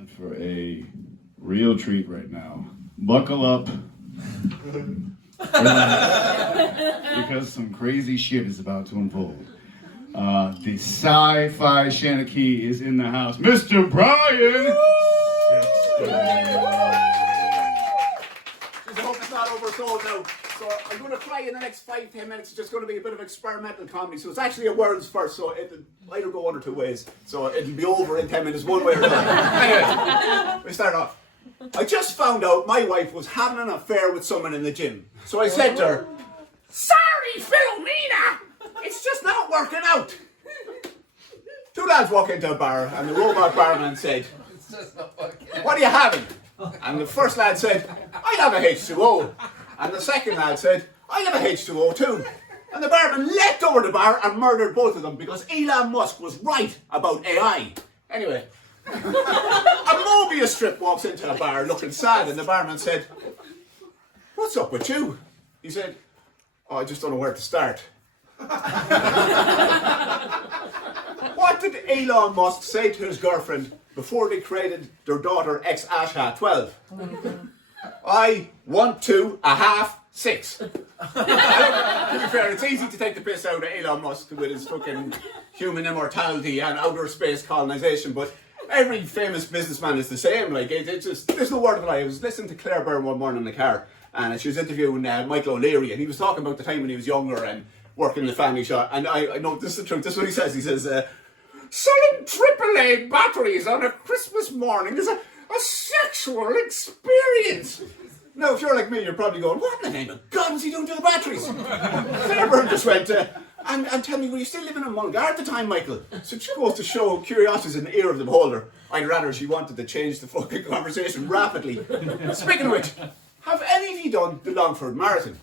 in for a real treat right now. Buckle up. Because some crazy shit is about to unfold. The sci-fi Shanachie is in the house. Mr. Brian! I hope it's not oversold now. So I'm going to try in the next 5-10 minutes. It's just going to be a bit of experimental comedy. So it's actually a world's first. So it'll either go one or two ways. So it'll be over in 10 minutes, one way or another. Anyway, we start off. I just found out my wife was having an affair with someone in the gym. So I said to her, "Sorry, Philomena, it's just not working out." Two lads walk into a bar and the robot barman said, "What are you having?" And the first lad said, "I'll have a H2O. And the second lad said, "I'll have a H2O too." And the barman leapt over the bar and murdered both of them because Elon Musk was right about AI. Anyway, a Mobius strip walks into a bar looking sad and the barman said, "What's up with you?" He said, "Oh, I just don't know where to start." What did Elon Musk say to his girlfriend before they created their daughter Asha 12? "I want to a half 6. To be fair, it's easy to take the piss out of Elon Musk with his fucking human immortality and outer space colonization, but every famous businessman is the same. Like, it's just, there's no word of a lie. I was listening to Claire Byrne one morning in the car, and she was interviewing Michael O'Leary, and he was talking about the time when he was younger and working in the family shop. And I know this is the truth. This is what he says. He says, "Selling AAA batteries on a Christmas morning is a sexual experience." Now, if you're like me, you're probably going, "What in the name of God was he doing to the batteries?" Claire Byrne just went, and tell me, were you still living in Mulgar at the time, Michael? So she goes to show curiosity's in the ear of the beholder. I'd rather she wanted to change the fucking conversation rapidly. Speaking of which, have any of you done the Longford Marathon?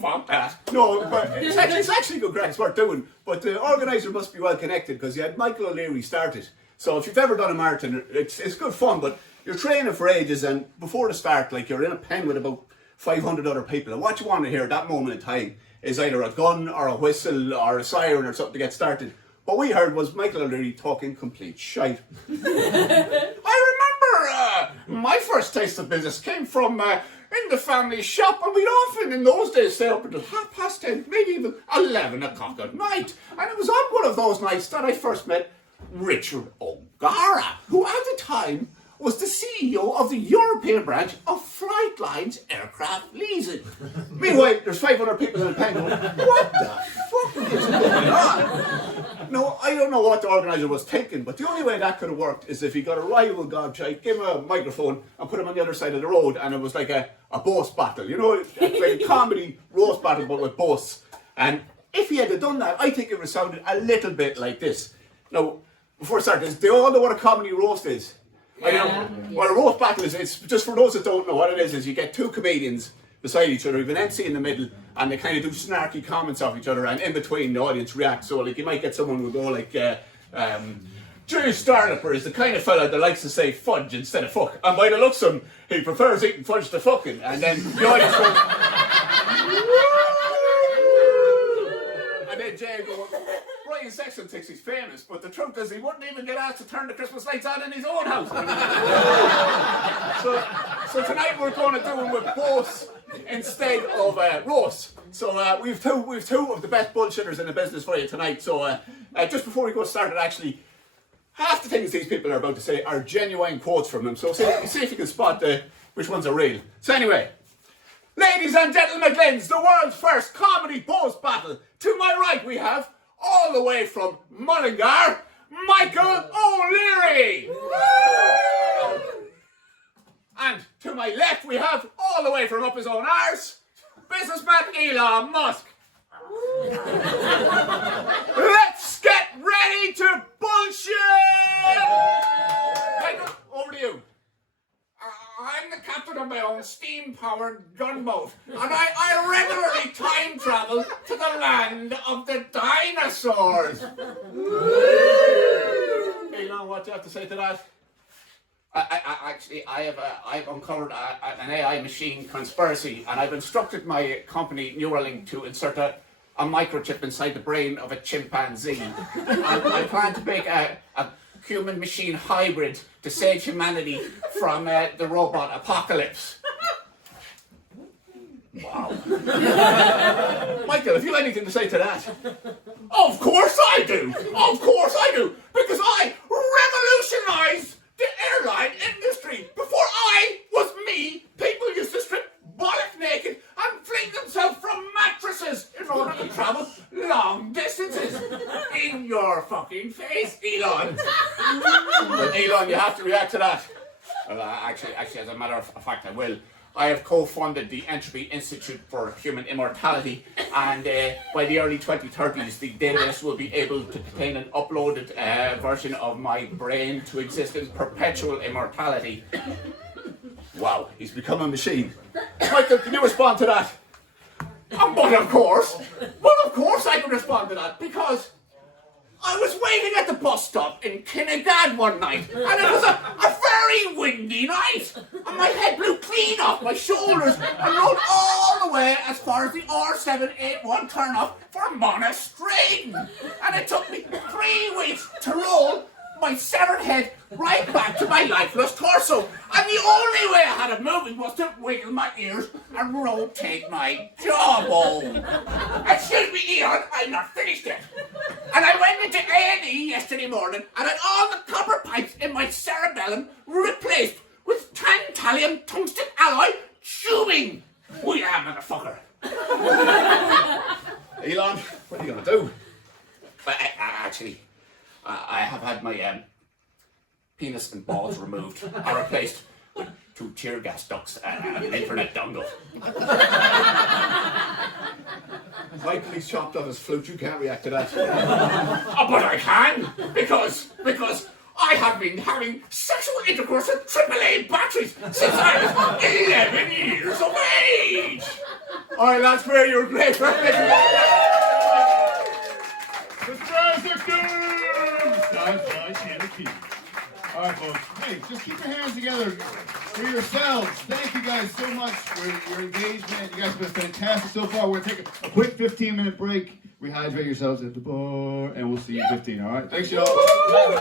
Fuck that. No, but it's actually good crack. It's worth doing. But the organiser must be well connected because he had Michael O'Leary start it. So if you've ever done a marathon, it's good fun, but you're training for ages, and before the start, like, you're in a pen with about 500 other people, and what you want to hear at that moment in time is either a gun or a whistle or a siren or something to get started. What we heard was Michael O'Leary talking complete shite. "I remember my first taste of business came from in the family shop, and we'd often in those days stay up until 10:30, maybe even 11 o'clock at night. And it was on one of those nights that I first met Richard O'Gara, who at the time was the CEO of the European branch of Flightline's aircraft leasing." Meanwhile, there's 500 people in the pen going, "What the fuck is going on?" No, I don't know what the organiser was thinking, but the only way that could have worked is if he got a rival gobshite, gave him a microphone and put him on the other side of the road, and it was like a boast battle, you know, like a comedy roast battle but with boasts. And if he had done that, I think it would have sounded a little bit like this. Now, before I start this, do you all know what a comedy roast is? Yeah. Well, a roast battle is, it's just for those that don't know what it is you get two comedians beside each other, you have an MC in the middle, and they kind of do snarky comments off each other, and in between the audience reacts. So, like, you might get someone who go like, "Jay Starlipper is the kind of fella that likes to say fudge instead of fuck, and by the looks of him, he prefers eating fudge to fucking," and then the audience goes, and then Jay goes, "Brian Sexton thinks he's famous, but the truth is he wouldn't even get asked to turn the Christmas lights on in his own house." so tonight we're going to do them with boasts instead of roasts. So we've two of the best bullshitters in the business for you tonight. So just before we go started, actually, half the things these people are about to say are genuine quotes from them. So see if you can spot which ones are real. So anyway, ladies and gentlemen, McLean's, the world's first comedy boast battle. To my right we have, all the way from Mullingar, Michael O'Leary. And to my left we have, all the way from up his own arse, businessman Elon Musk. Let's get ready to bullshit! Michael, over to you. I'm the captain of my own steam-powered gunboat, and I regularly time travel to the land of the dinosaurs. Elon, what do you have to say to that? I've uncovered an AI machine conspiracy, and I've instructed my company Neuralink to insert a microchip inside the brain of a chimpanzee. And I plan to make a human-machine hybrid to save humanity from the robot apocalypse. Wow. Michael, have you anything to say to that? Of course I do! Of course I do! Because I revolutionized the airline industry! Before I was me, people used to strip bollock naked and fling themselves from mattresses in order to travel long distances. In your fucking face, Elon! Well, Elon, you have to react to that. Well, actually, as a matter of fact, I will. I have co-funded the Entropy Institute for Human Immortality, and by the early 2030s, the database will be able to contain an uploaded version of my brain to exist in perpetual immortality. Wow, he's become a machine. Michael, can you respond to that? But of course I can respond to that, because I was waiting at the bus stop in Kinnegad one night, and it was a very windy night, and my head blew clean off my shoulders and rolled all the way as far as the R781 turnoff for Monastrain. And it took me 3 weeks to roll my severed head right back to my lifeless torso. And the only way I had it moving was to wiggle my ears and rotate my jawbone. Excuse me, Eon, I'm not finished yet. And I went into A&E yesterday morning and had all the copper pipes in my cerebellum replaced with tantalum tungsten alloy tubing. Oh yeah, motherfucker. Elon, what are you going to do? Actually, I have had my penis and balls removed and replaced with 2 tear gas ducts and an internet dongle. Michael, he's chopped off his flute. You can't react to that. Oh, but I can, because I have been having sexual intercourse with AAA batteries since I was 11 years of age. All right, lads, where you're great. The Jurassic Games! Sci-Fi Channel Key. All right, folks. Hey, just keep your hands together for yourselves. Thank you guys so much for your engagement. You guys have been fantastic so far. We're going to take a quick 15-minute break. Rehydrate yourselves at the bar, and we'll see you in 15, all right? Thanks, y'all.